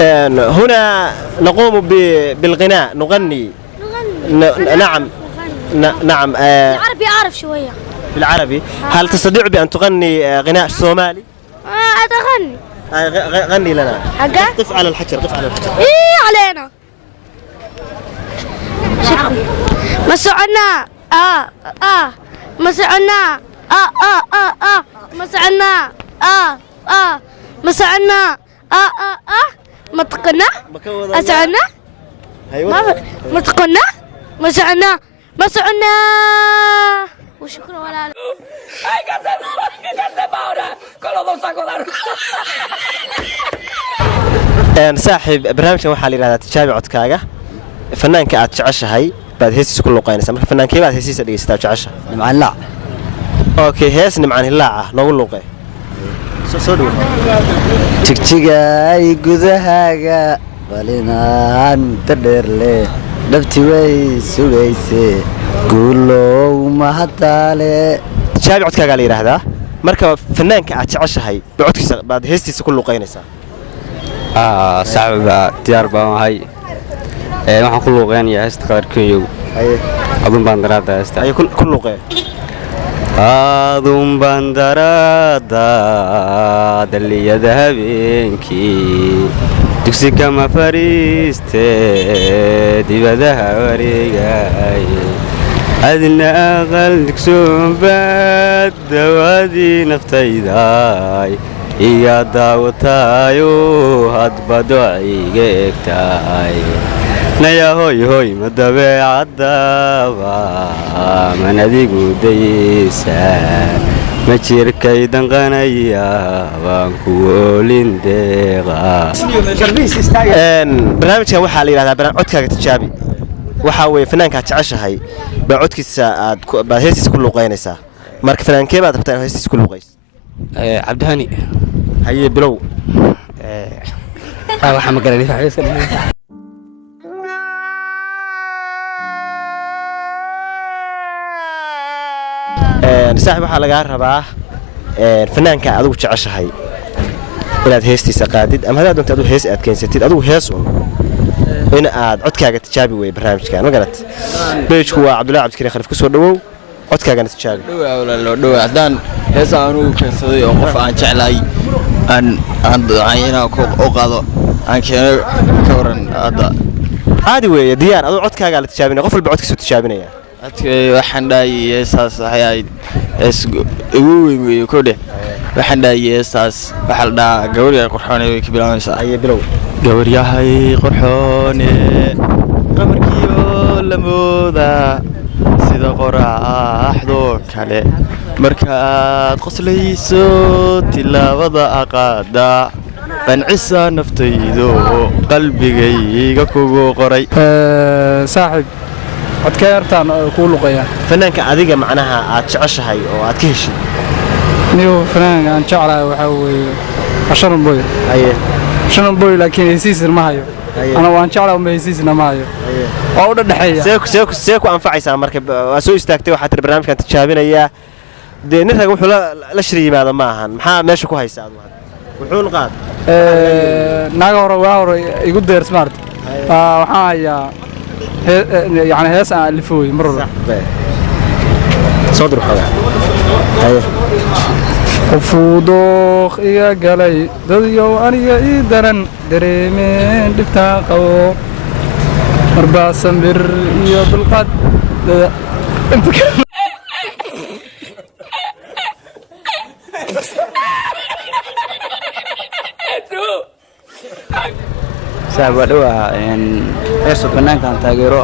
هنا نقوم بالغناء نغني. نعم نعم. العربي أعرف شوية. بالعربي. هل تستطيع بأن تغني غناء صومالي؟ أتغني. غني لنا. حقا؟ قف على الحجر قف على الحجر. إيه علينا. شكرا. مسعنا مسعنا مسعنا مسعنا متقنا أسعنا متقنا مسعنا مسعنا وشكرا ولا صاحب برنامجنا waxaa la yiraahdaa tijaabi codkaaga fanaanka aad jeceshahay baad heesiisa ku luqeynaysaa marka fanaankee baad heesiisa dhageysataa jecesha nimcaan laac okay hees nimcaan hilaaca noogu luqee soo dhaw jigjigaay gudahaaga balinaan tadheerle dhabti way sugaysay guulow mahadaale tijaabi codkaaga la yiraahdaa marka fanaanka aad jeceshahay codkiisa baad heestiisa ku luqeynaysaa صاحب ديار باهي waxaan ku luuqeynaya heesta qaarkeeyo adun bandarada heesta ay ku luuqee adun bandarada daliyada habeenkii dugsi kama fariiste dibadaha wareegay adna aqal dugsoon baad dawadii naftayday iga daawataayo hadba docayga egtahay naya hoy hoy ma dabeecadaba man adigu dayeysa ma jirkay danqanaya baan ku oolin deeqa barnaamijkan waxaa la yidhahdaa codkaaga tijaabi waxaa weeye fanaankaad jeceshahay baa codkiisa baad heestiisa ku luuqeynaysaa marka fanaankee baad rabtaa inaad heestiisa ku luuqeyso cabdihani haye bilow waxaa ma garanay saaxib waxaa lagaa rabaa fanaanka adigu jeceshahay inaad heestiisa qaadid ama haddaad doonto adigu hees aad keensatid adigu hees in aad codkaaga tijaabi weeye barnaamijkan ma garat beejku waa cabdullaahi cabdikariin khaliif ku soo dhawow codkaagana tijaabi dhowaa haddaan hees aanu keensaday oo qof aan jeclahay aan inaan u qaado aan keeno ka waran hadda caadi weeye diyaar aduu codkaagaa la tijaabinaya qof walba codkiisu tijaabinaya codkay waxaan dhahay heesaas waxay ahayd hees ugu weyn weeye kodhe waxaan dhahay heesaas waxaa la dhahaa gabaryahay qurxoone way ka bilaabaysaa haye bilow gabaryahay qurxoone qamarkiyo lamooda sida qoraaxdoo kale markaad qoslayso tilaabada aqaada qancisa naftaydo qalbigayga kugu qoray saaxib codkee yartaan kuu luqeeyaa fanaanka adiga macnaha aad jeceshahay oo aad ka heshid niyo fanaanka aan jeclahay waxaa weeye asharan boy haye asharan boy laakiin hesiisna ma hayo ana waan jeclahay ma hesiisna ma hayo waa u dhadhaxeeya see ku anfacaysaa marka waa soo istaagtay waxaad tiri barnaamijkan tijaabinayaa dee nin rag wuxuu la shir yimaado ma ahan maxaa meesha ku haysaa wuxuun qaad naaga hore igu deer smart waxaan hayaa يعني هيس ألفوي مرة صدر حاجة هاي وفودوخ إيا قلي دليو أنيا إيدرن دريمين دفتاقو أربع سنبر إيا بالقد انت صعب دوا ان هيرسو فنانكان تاgeero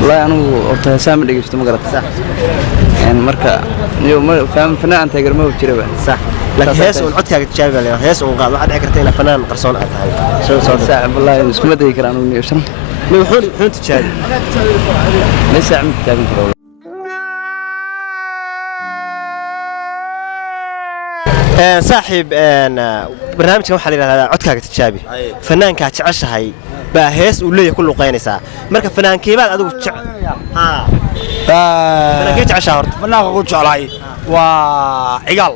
والله anu horta heesaama dhageysto ma garata sax en marka iyo ma faham fanaan taageer ma jiraba sax laakiin hees oo codkaaga tijaabi leh hees oo qaad waxaad dhici kartaa in fanaan qarsoon aad tahay soo sax wallahi isku ma day karaan uu shan ma wuxuu tijaabi ma sax ma tijaabi karo صاحب برنامجنا waxaa la yiraahdaa codkaaga tijaabi fanaanka jeceshahay baa hees uu leeyahay ku luqeynaysaa marka fanaankeybaad adigu fanaanka jeceshahay horta fanaanka ku jeclahay waa cigaal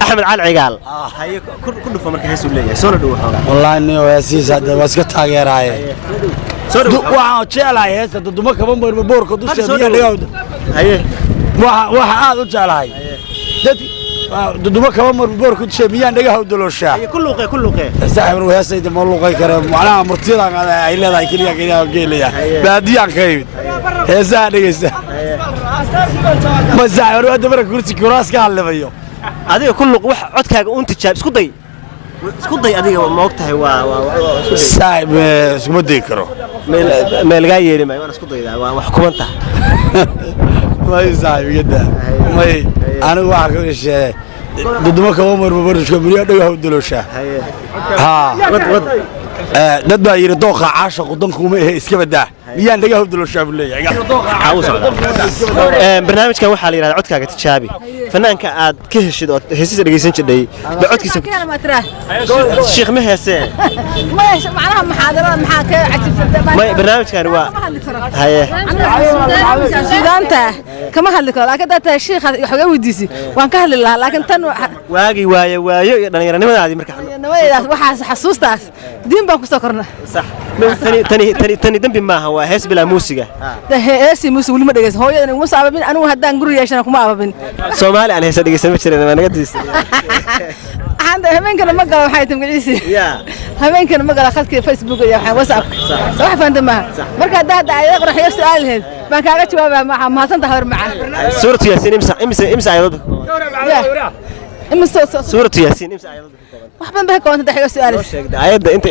axmed cali cigaal haye ku dhufo marka hees uu leeyahay soo dhawo xoogaa wallahi nin heesiisa waa iska taageeraaye waxaan jeclahay heesta duduma kaba boorka dusheeda dhigawda haye waxa aad u jeclahay dad duduma kaba boorka dusheeda miyaan dhagaha u dalooshaa ku luuqee saaxiibna heesayda ma luuqay kare macnaha martidan ay leedahay kaliya geelaya baadiyaan ka yimid heesaha dhegeysta ma saaxiibna wada marka kursi kuraas ka hadlayo adiga ku luuq wax codkaaga uun tijaab isku day adiga ma ogtahay waa saaxiib isuma day karo meel gaa yeeri maayo waan isku daydaa waa wax kumanta may saaxiib gada may anigu waxa ka yeeshay duduma kaba boorka miriya dhagaha u dalooshaa dad baa yiri dooqa caashaqo dankuuma ee iska badaa miyaan dhagaha u dalooshaa buu leeyahay barnaamijkan waxaa la yidhahdaa codkaaga tijaabi fanaanka aad ka heshid oo heesiisa dhegeysan jirdhay ba codkiisa sheekh ma heesee macnaha muxaadarada maxaa ka cajibsatay barnaamijkan waa haye suudaanta kama hadli karo laakiin dad sheekh wax uga weydiisi waan ka hadli lahaa laakiin tan waagi waayo iyo dhalinyaranimadaadii marka nawadeedaas waxaas xasuustaas diin baan ku soo korna sax tani dambi maaha waa hees bilaa muusiga heesi muusiga weli ma dhegeysan hooyadan iguma saababin anigu haddaan guri yeeshana kuma ababin soomaali aan heesa dhegeysan ma jirin waa naga diisay habeenkana ma galo waxay timgiciisi habeenkana ma galo khadka Facebook iyo WhatsApp wax faanta ma marka hadda ay qorxyo su'aal lahayd baan kaaga jawaabaa ma mahadsan tahay macaan suuratu yaasiin imsa ayadod suuratu yaasiin imsa ayadod wax baan baa koonta dhaxyo su'aal ayadda inta